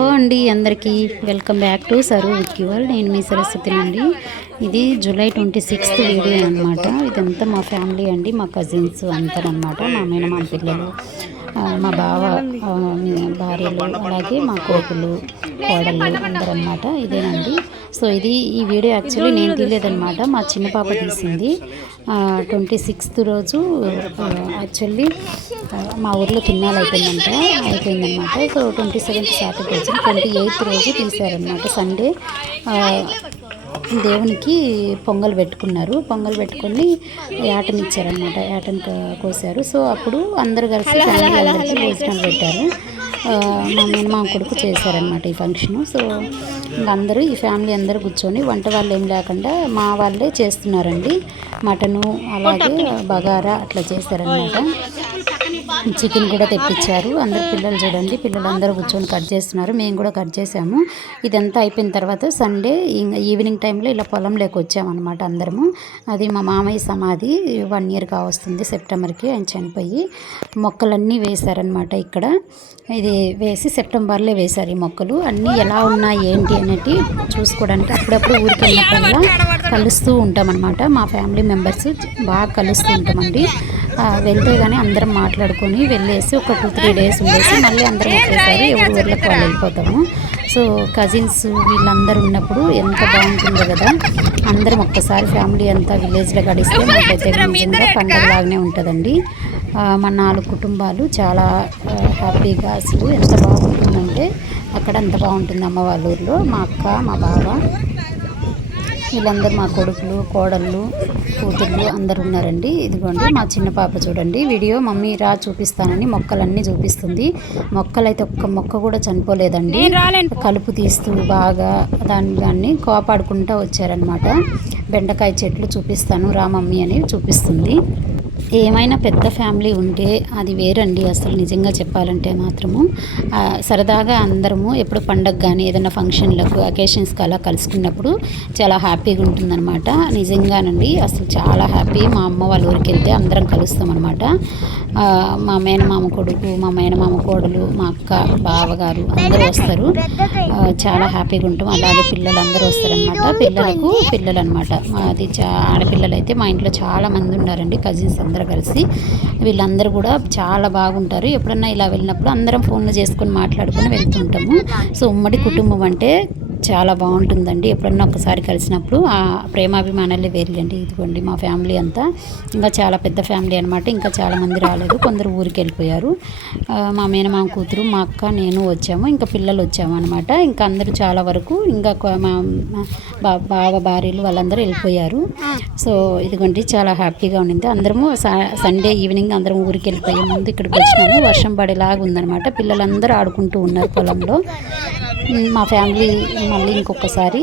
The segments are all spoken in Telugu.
హలో అండి, అందరికీ welcome back to sir Vicky world. నేను మీ సరస్వతి అండి. ఇది జూలై 26th వీడియో అనమాట. ఇదంతా మా ఫ్యామిలీ అండి, మా కజిన్స్ అంతారనమాట. మా మేనమామ పిల్లలు, మా బావ భార్యలు, అలాగే మా కొడుకులు, కోడళ్ళు అందరూ అనమాట. ఇదేనండి. సో ఈ వీడియో యాక్చువల్లీ నేను తీయలేదనమాట, మా చిన్న పాప తీసింది. 26th రోజు యాక్చువల్లీ మా ఊర్లో తిన్నాలు అయిపోయిందనమాట. సో 27th సాటర్డే రోజు, 28th రోజు తీశారనమాట. సండే దేవునికి పొంగల్ పెట్టుకున్నారు. పొంగల్ పెట్టుకొని యాటనిచ్చారనమాట, యాటను కోసారు. సో అప్పుడు అందరు కలిసి ఫ్యామిలీ అందరికీ భోజనాలు పెట్టారు. మా మేనమామ కొడుకు చేశారనమాట ఈ ఫంక్షను. సో ఇంకా అందరూ ఈ ఫ్యామిలీ అందరూ కూర్చొని, వంట వాళ్ళు ఏం లేకుండా మా వాళ్ళే చేస్తున్నారండి. మటను అలాగే బగారా అట్లా చేశారనమాట. చికెన్ కూడా తెప్పించారు. అందరు పిల్లలు చూడండి, పిల్లలందరూ కూర్చొని కట్ చేస్తున్నారు. మేము కూడా కట్ చేసాము. ఇదంతా అయిపోయిన తర్వాత సండే ఈవినింగ్ టైంలో ఇలా పొలంలోకి వచ్చామన్నమాట అందరము. అది మా మామయ్య సమాధి 1 year కావస్తుంది సెప్టెంబర్కి. ఆయన చనిపోయి మొక్కలన్నీ వేశారనమాట. ఇక్కడ ఇది వేసి సెప్టెంబర్లో వేశారు. ఈ మొక్కలు అన్నీ ఎలా ఉన్నాయి ఏంటి అనేది చూసుకోవడానికి అప్పుడప్పుడు ఊరికి వెళ్ళినప్పుడల్లా కలుస్తూ ఉంటామన్నమాట. మా ఫ్యామిలీ మెంబర్స్ బాగా కలుస్తూ ఉంటామండి. వెళ్తే కానీ అందరం మాట్లాడుకొని వెళ్ళేసి ఒక 2-3 days ఉండేసి మళ్ళీ అందరం ఒకేసారి ఎవరి ఊర్లకు వాళ్ళు వెళ్ళిపోతాము. సో కజిన్స్ వీళ్ళందరూ ఉన్నప్పుడు ఎంత బాగుంటుందో కదా. అందరం ఒక్కసారి ఫ్యామిలీ అంతా విలేజ్లో గడిస్తే మాకైతే నిజంగా పండగలాగానే ఉంటుందండి. మా 4 కుటుంబాలు చాలా హ్యాపీగా, అసలు ఎంత బాగుంటుందంటే అక్కడ అంత బాగుంటుంది. అమ్మ వాళ్ళ ఊర్లో మా అక్క, మా బావ, వీళ్ళందరూ మా కొడుకులు, కోడళ్ళు, కూతుళ్ళు అందరు ఉన్నారండి. ఇదిగోండి మా చిన్న పాప చూడండి, వీడియో మమ్మీ రా చూపిస్తానని మొక్కలన్నీ చూపిస్తుంది. మొక్కలైతే ఒక్క మొక్క కూడా చనిపోలేదండి. కలుపు తీస్తూ బాగా దాన్ని కాపాడుకుంటూ వచ్చారనమాట. బెండకాయ చెట్లు చూపిస్తాను రా మమ్మీ అని చూపిస్తుంది. ఏమైనా పెద్ద ఫ్యామిలీ ఉంటే అది వేరండి అసలు, నిజంగా చెప్పాలంటే మాత్రము. సరదాగా అందరము ఎప్పుడు పండగ కానీ ఏదైనా ఫంక్షన్లకు, అకేషన్స్కి అలా కలుసుకున్నప్పుడు చాలా హ్యాపీగా ఉంటుందన్నమాట. నిజంగానండి అసలు చాలా హ్యాపీ. మా అమ్మ వాళ్ళ ఊరికి వెళ్తే అందరం కలుస్తామన్నమాట. మా మేనమామ కొడుకు, మా మేనమామ కోడలు, మా అక్క, బావగారు అందరూ వస్తారు. చాలా హ్యాపీగా ఉంటాం. అలాగే పిల్లలు అందరూ వస్తారనమాట. పిల్లలు అనమాట. అది ఆడపిల్లలు అయితే మా ఇంట్లో చాలా మంది ఉన్నారండి, కజిన్స్ అందరూ కలిసి. వీళ్ళందరూ కూడా చాలా బాగుంటారు. ఎప్పుడన్నా ఇలా వెళ్ళినప్పుడు అందరం ఫోన్లు చేసుకొని మాట్లాడుకొని వెళ్తుంటాము. సో ఉమ్మడి కుటుంబం అంటే చాలా బాగుంటుందండి. ఎప్పుడన్నా ఒకసారి కలిసినప్పుడు ఆ ప్రేమాభిమానాలే వేరులేండి. ఇదిగోండి మా ఫ్యామిలీ అంతా ఇంకా చాలా పెద్ద ఫ్యామిలీ అనమాట. ఇంకా చాలామంది రాలేదు, కొందరు ఊరికి వెళ్ళిపోయారు. మా మేనమామ కూతురు, మా అక్క, నేను వచ్చాము. ఇంకా పిల్లలు వచ్చాము అనమాట. ఇంకా అందరూ చాలా వరకు ఇంకా మా బావ భార్యలు వాళ్ళందరూ వెళ్ళిపోయారు. సో ఇదిగోండి చాలా హ్యాపీగా ఉండింది. అందరము సండే ఈవినింగ్ అందరం ఊరికి వెళ్ళిపోయే ముందు ఇక్కడికి వచ్చినాము. వర్షం పడేలాగా ఉందనమాట. పిల్లలందరూ ఆడుకుంటూ ఉన్నారు పొలంలో. మా ఫ్యామిలీ మళ్ళీ ఇంకొకసారి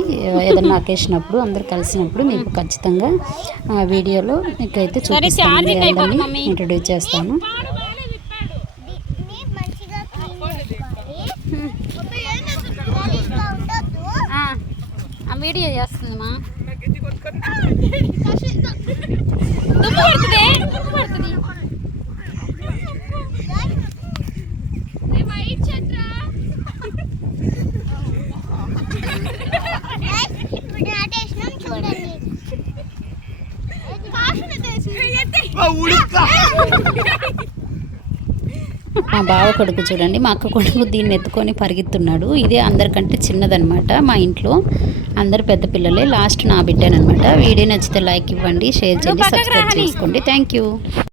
ఏదన్నా అకేషన్ అప్పుడు అందరు కలిసినప్పుడు మీకు ఖచ్చితంగా వీడియోలో మీకైతే చూపిస్తాను, అందరినీ ఇంట్రడ్యూస్ చేస్తాను. వీడియో చేస్తుందమ్మా. మా బావ కొడుకు చూడండి, మా అక్క కొడుకు దీన్ని ఎత్తుకొని పరిగెత్తున్నాడు. ఇదే అందరికంటే చిన్నదనమాట. మా ఇంట్లో అందరు పెద్ద పిల్లలే, లాస్ట్ నా బిడ్డనమాట. వీడియో నచ్చితే లైక్ ఇవ్వండి, షేర్ చేయండి, సబ్స్క్రైబ్ చేసుకోండి. Thank you.